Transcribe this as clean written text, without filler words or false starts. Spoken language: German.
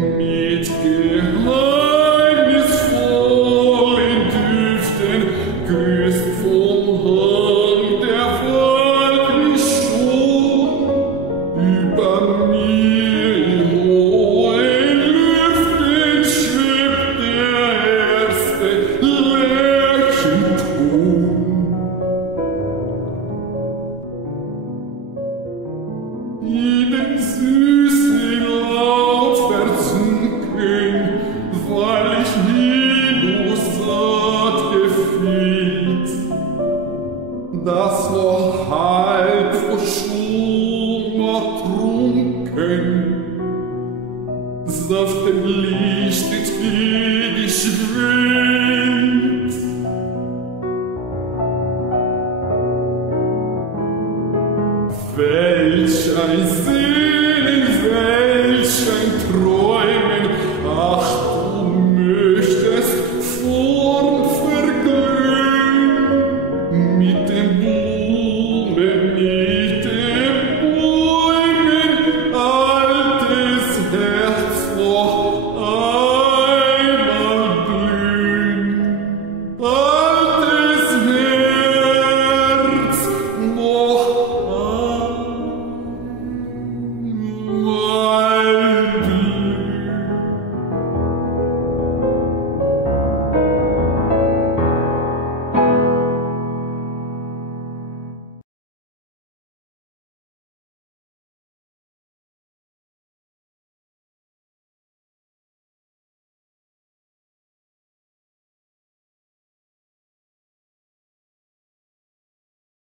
mit geheimnisvollen Düften grüßt vom Hang der Wald mich schon über mir in hohen Lüften schwebt der erste Lerchenton. In den süßen Laut versunken, weil ich hinussaat gefehlt, das noch halb vor Schlummer trunken, sanftem Licht entgegenschwingt. Welch ein